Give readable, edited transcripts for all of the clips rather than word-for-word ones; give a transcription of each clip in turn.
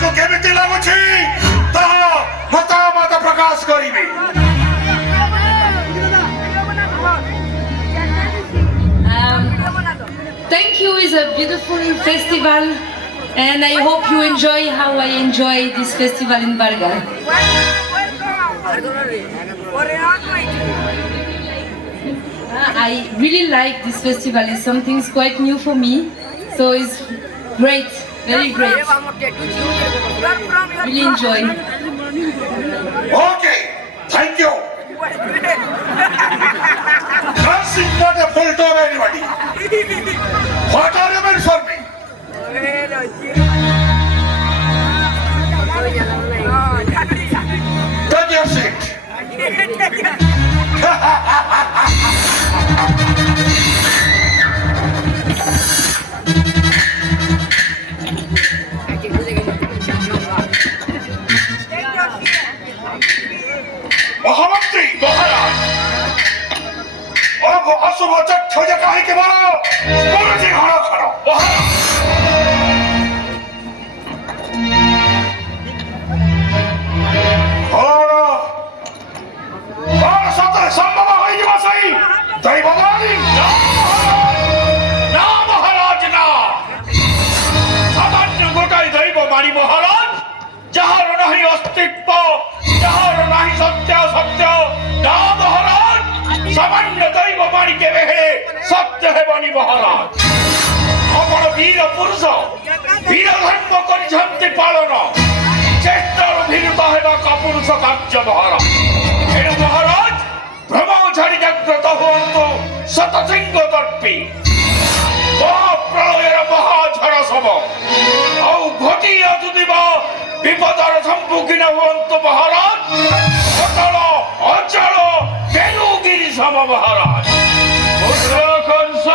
ତାଙ୍କୁ କେମିତି ଲାଗୁଛି ତାହା ମତାମତ ପ୍ରକାଶ କରିବେ। Thank you. It's a beautiful festival, and I hope you enjoy how I enjoy this festival in Bargar. I really like this festival. It's something quite new for me, so it's great, very great. Really enjoy. Okay, thank you. Dance is not a fault of anybody. What are you meant for me? Take your seat. মহামন্ত্রী মহারাজ অশুভ তথ্য যে কাহিকে বলো বলেছি ঘন ঘন সতের সম্ভব হয়ে বসাই দৈব না মহারাজ না সামান্য গোটাই দৈব বাণী মহারাজ যাহার নাহি অস্তিত্ব যাহার নাহি সত্য সত্য না মহারাজ সামান্য দৈব বাণীকে বেহে সত্য হেবনি মহারাজ অমর বীর পুরুষ বীর ধর্ম କରିଛନ୍ତି পালন চেষ্টার ভীরুতা হেবা কাপুরুষ কার্য মহারাজ এଣୁ মহারাজ ভ্রম ছাড়ি জাগ্রত হুଅନ୍ତୁ শতশৃঙ্গ দর্পী মহাপ্রলয়ের মহাঝড় সম ଆଉ ଘଟି ଆସୁଥିବ ବିପଦର ସମ୍ମୁଖୀନ ହୁଅନ୍ତୁ ମହାରାଜ ଅଟଳ ଅଚଳ ବେଣୁଗିରି ସମ ମହାରାଜ କଂସ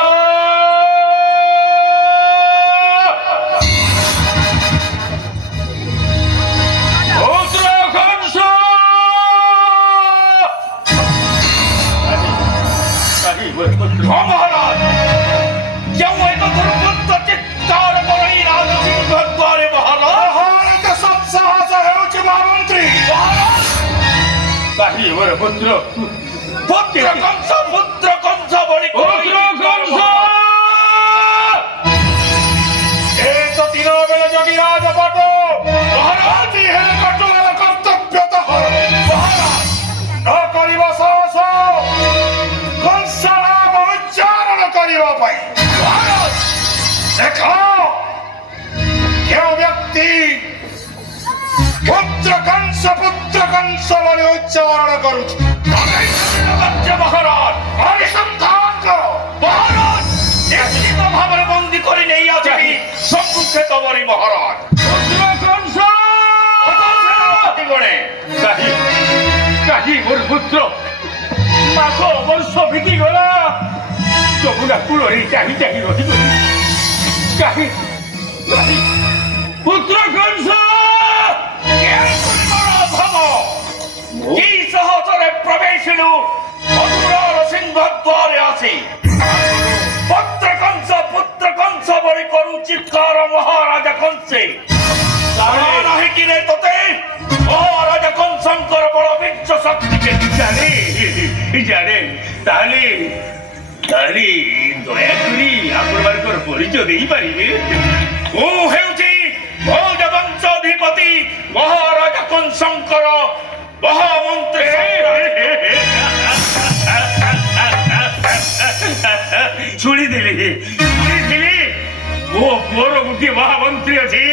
মহারাজ ଯେଉଁ ଏକ ଦୁର୍ବୃତ୍ତ ଚିତ୍ତାର ବରଇ ରାଜସିଂହ ଦ୍ୱାରେ ମହାରାଜ ସତ୍ସାହସ ହେଉଛି ମହାମନ୍ତ୍ରୀ ମହାରାଜ କାହିଁ ମୋର ପୁତ୍ର ପୁତ୍ର କଂସ ବଳି ପୁତ୍ର କଂସ ଏ ତ ଦିନ ବେଳେ ଜଗି ରାଜପଟ ମହାରାଜ ହେଲେ କଟୁଆର କର୍ତ୍ତବ୍ୟ ତହ ମହାରାଜ ନ କରିବ ସାହସ କଂସ ନାମ ଉଚ୍ଚାରଣ କରିବା ପାଇଁ ମହାରାଜ ଦେଖ କେଉଁ ବ୍ୟକ୍ତି ପୁତ୍ର କଂସ ବୋଲି ଉଚ୍ଚାରଣ କରୁଛି ମହାରାଜ ପରିସନ୍ଧାନ କର ମହାରାଜ ନିଶ୍ଚିତ ଭାବରେ ବନ୍ଦୀ କରି ନେଇ ଆସିବି ସମ୍ମୁଖେ ତମରି ମହାରାଜ ପୁତ୍ର କଂସ ଗଣେ କାହିଁ ମୋର ପୁତ୍ର ମାସ ବର୍ଷ ବିତିଗଲା ଯମୁନା କୂଳରେ ଚାହିଁ ଚାହିଁ ରହିଗଲି କାହିଁ ପୁତ୍ର କଂସ এই সহচরে প্রবেশিলু মধুরার সিংহ দ্বারে আসি পুত্র কংস বলি করু চিৎকার মহারাজা কংসে নাহি কিরে তোতে মহারাজা কংসঙ্কর বড় বীর্য শক্তিকে জানে তাহলে দয়াকরি আপনার পরিচয় ଦେଇପାରିବେ ମୁଁ ହେଉଛି ଭୋଜ ବଂଶାଧିପତି ମହାରାଜା କଂସଙ୍କର ମହାମନ୍ତ୍ରୀ ଶୁଣିଥିଲି ମୋ ପୁଅର ଗୋଟିଏ ମହାମନ୍ତ୍ରୀ ଅଛି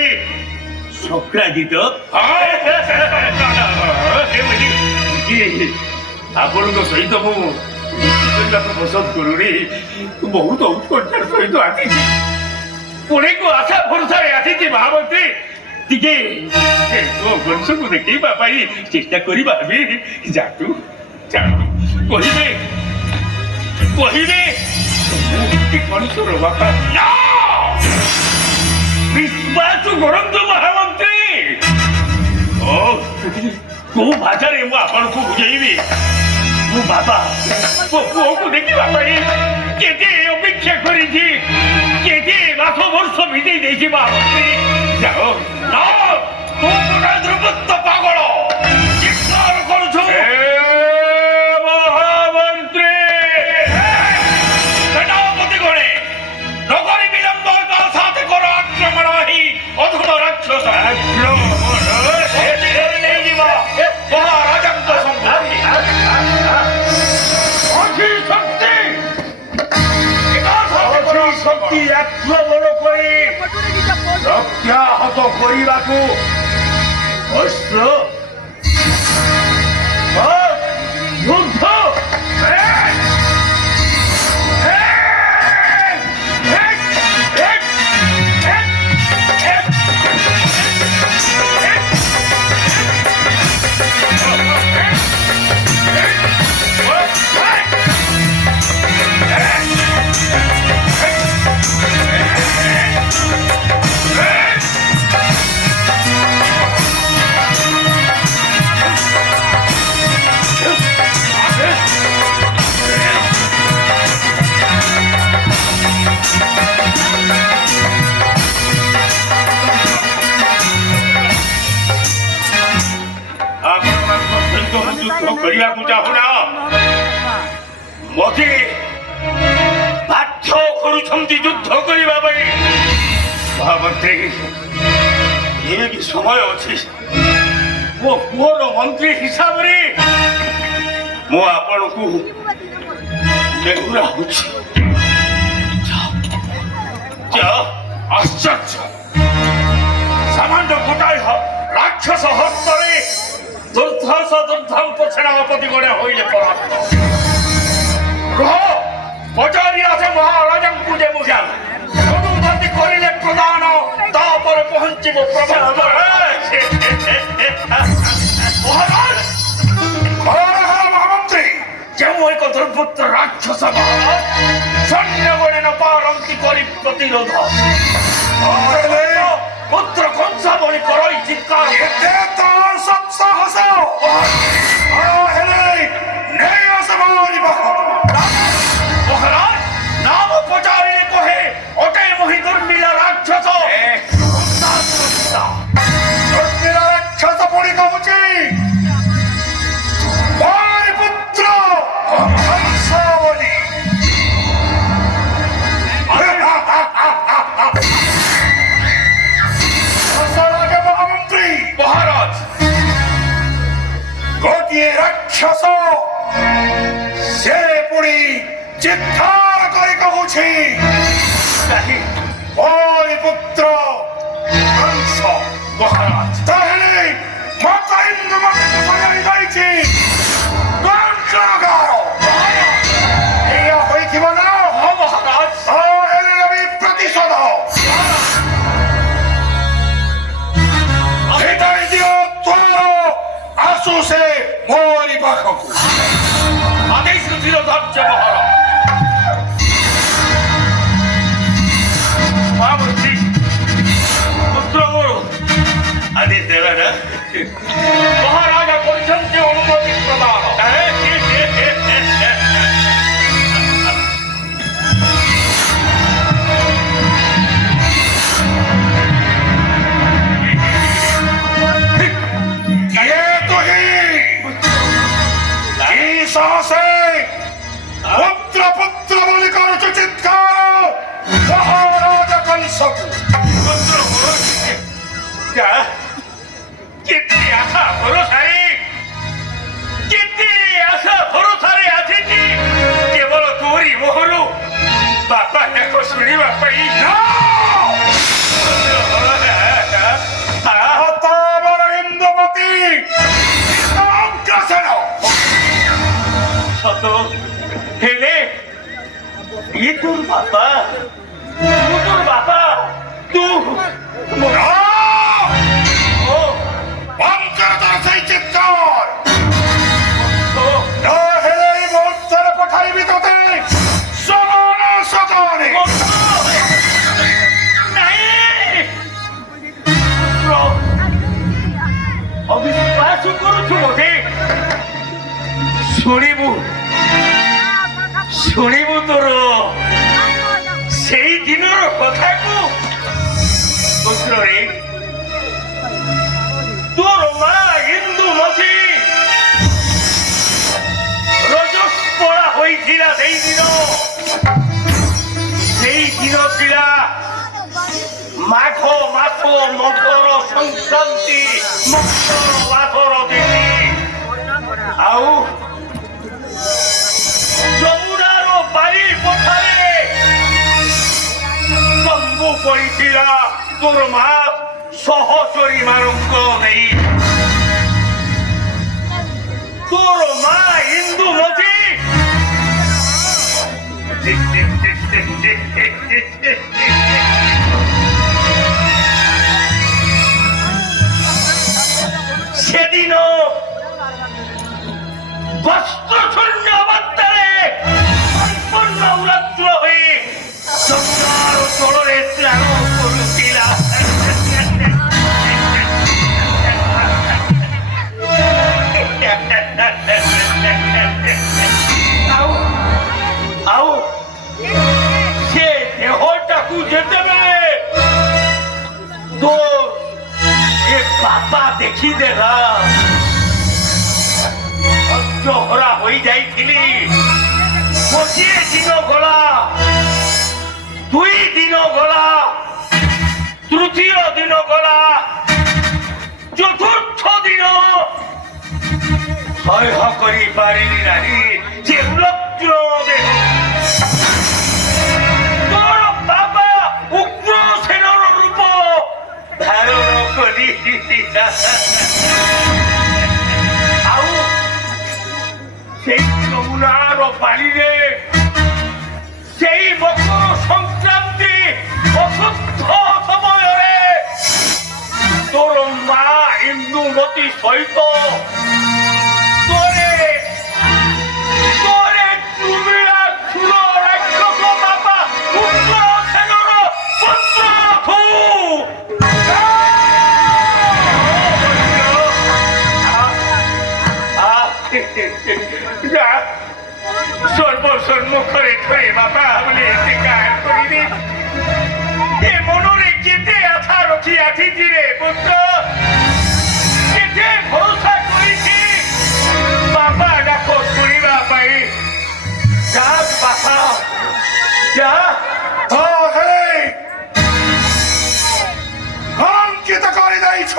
ଶକ୍ରାଜିତ ଆପଣଙ୍କ ସହିତ ମୁଁ ପସନ୍ଦ କରୁନି ବହୁତ ଉତ୍କଣ୍ଠାର ସହିତ ଆସିଛି ପୁଣେକୁ ଆଶା ଭରସାରେ ଆସିଛି ମହାମନ୍ତ୍ରୀ ଟିକେ ବଂଶକୁ ଦେଖେଇବା ପାଇଁ ଚେଷ୍ଟା କରିବା ଆମେ ଯାତୁ କହିବେ କଂସର ବାପା ବିଶ୍ୱାସ କରନ୍ତୁ ମହାମନ୍ତ୍ରୀ କୋଉ ଭାଷାରେ ମୁଁ ଆପଣଙ୍କୁ ବୁଝେଇବି ମୋ ବାପା ମୋ ପୁଅକୁ ଦେଖିବା ପାଇଁ କେତେ ଅପେକ୍ଷା କରିଛି କେତେ ମାସ ବର୍ଷ ବିତେଇ ଦେଇଛି ମହାମନ୍ତ୍ରୀ ଯାଅ କରିବାକୁ ଅସ୍ତ୍ର ଯୁଦ୍ଧ କରିବାକୁ ଚାହୁଁନା ମୋତେ ବାଧ୍ୟ କରୁଛନ୍ତି ଯୁଦ୍ଧ କରିବା ପାଇଁ ମହାମନ୍ତ୍ରୀ ଏବେ ବି ସମୟ ଅଛି ମୋ ପୁଅର ମନ୍ତ୍ରୀ ହିସାବରେ ମୁଁ ଆପଣଙ୍କୁ ନେହୁରାଉଛି ଆଶ୍ଚର୍ଯ୍ୟ ସାମାନ୍ୟ ଗୋଟାଏ ରାକ୍ଷସ ହସ୍ତରେ ଦୁର୍ଦ୍ଧାନ୍ତ ସେନାପତି ଗଣେ ହଇଲେ ପରାସ୍ତ ରୁହ ପଚାରି ଆସେ ମହାରାଜାଙ୍କୁ ଯେ ମୁଁ ଜାଣ ଅନୁମତି କରିଲେ ପ୍ରଦାନ ତାପରେ ପହଞ୍ଚିବ ମହାମନ୍ତ୍ରୀ ଯେଉଁ ଏକ ଦୁର୍ବୃତ୍ତ ରାକ୍ଷସ ସୈନ୍ୟ ଗଣେ ନ ପାରନ୍ତି କରି ପ୍ରତିରୋଧ পুত্র কংসা বলি করই চিৎকার তোর সব সাহস মহারাজ নাম পচারিলে কহে ওটাই মহি দুর্মিলা রাক্ষস দুর্মিলা রাক্ষস বলি কহুছি পুত্র কংস বলি মহারাজ গোটিয়ে রাক্ষস সে পুরি চিৎকার করে কহুছি ওই পুত্র কংস মহারাজ তাহলে মাতা ইন্দ্রমাকে কোথায় যাইছি এইয়া হইথিব না মহারাজ তাহলে আমি প্রতিশোধ आंसू से मोरी पाखों को आदेश ছিল ধার্য মহারাজ মহামন্ত্রী পুত্র আদেশ দেবে না মহারাজা କରିଛନ୍ତି অনুমতি প্রদান পুত্র পুত্র বলি করছো চিৎকার মহারাজা কংসকে কেতে আশা ভরসারে ଆସିଛି କେବଳ ତୋରି ମୋହରୁ ବାପା ଦେଖ ଶୁଣିବା ପାଇଁ ଇନ୍ଦ୍ରପତି ଅଗ୍ରସର ସତ ହେଲେ ଇଏ তোর বাবা তু ও অঙ্কর তোর সেই চিৎকার হেলে এই মুহূর্তের পঠাইবি তোতে সগনে অবিশ্বাস করুଛୁ ବୋଧେ ଶୁଣିବୁ ତୋର ସେଇ ଦିନର କଥାକୁ ପୁତ୍ରରେ ତୋର ମା ଇନ୍ଦୁମତୀ ରଜସ୍ପଳା ହୋଇଥିଲା ସେଇ ଦିନ ଥିଲା ମାଘ ମାସ ମକର ସଂକ୍ରାନ୍ତି ମକର ମାସର ତିଥି ଆଉ ଯମୁନାର ବାରି ପଠାରେ ତମ୍ବୁ ପଡ଼ିଥିଲା ତୋର ମା সহচরী মানঙ্ক নেই তোর মা ইন্দুমতি সেদিনও বস্ত্রশূন্য অবতারে সম্পূর্ণ উলগ্ন হয়ে সত্যার চরণে স্নান করছিল আও সে দেহটাকু যেতে বেড়ে তো এ বাপা দেখি দেলা হরা হয়ে যাইছিলি গোটিয়ে দিন গলা 2 দিন গলা তৃতীয় দিন গলা চতুর্থ দিন সহ্য করি পারিনি নাহি যে উলগ্ন দেহ তোর বাবা উগ্র সেনর রূপ ধারণ করি আউ সেই যমুনার পানিরে সেই মকর সংক্রান্তি অশুদ্ধ সমୟରେ তোর মা ইন্দুমতি সহিত তোরে তোরে তুমিরা ছুল রাক্ষস বাবা পুত্র সেনর পুত্র থু সর্বসন্মুখরে ধরে বাবা বলে গান করিনি এ মনরে কেটে আথা রখি আছিছি রে পুত্র কেটে ভরসা করিছি বাবা ডাকো শুনিবা পাই যা বাবা যা হে কলঙ্কিত করে দিয়েছ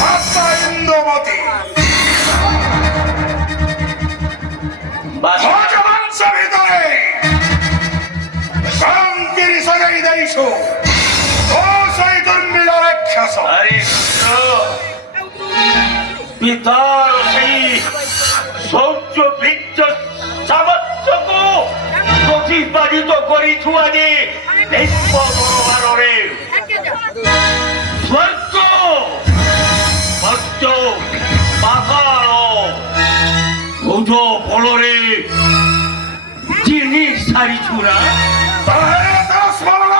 মাতা ইন্দুমতি ভজবংশ ভিতরে কলঙ্কিনী সজাই দিয়েছ ও সেই দুর্মিল রাক্ষস আরে পিতার সেই শৌর্য বীর্য সামর্থ্যকু প্রতিপাদিত করিছু আজি দৈব দরবারে স্বর্গ মর্ত্য পাতাল ভুজ ফলরে জিনিস সারিছু না তাহলে তা স্মরণ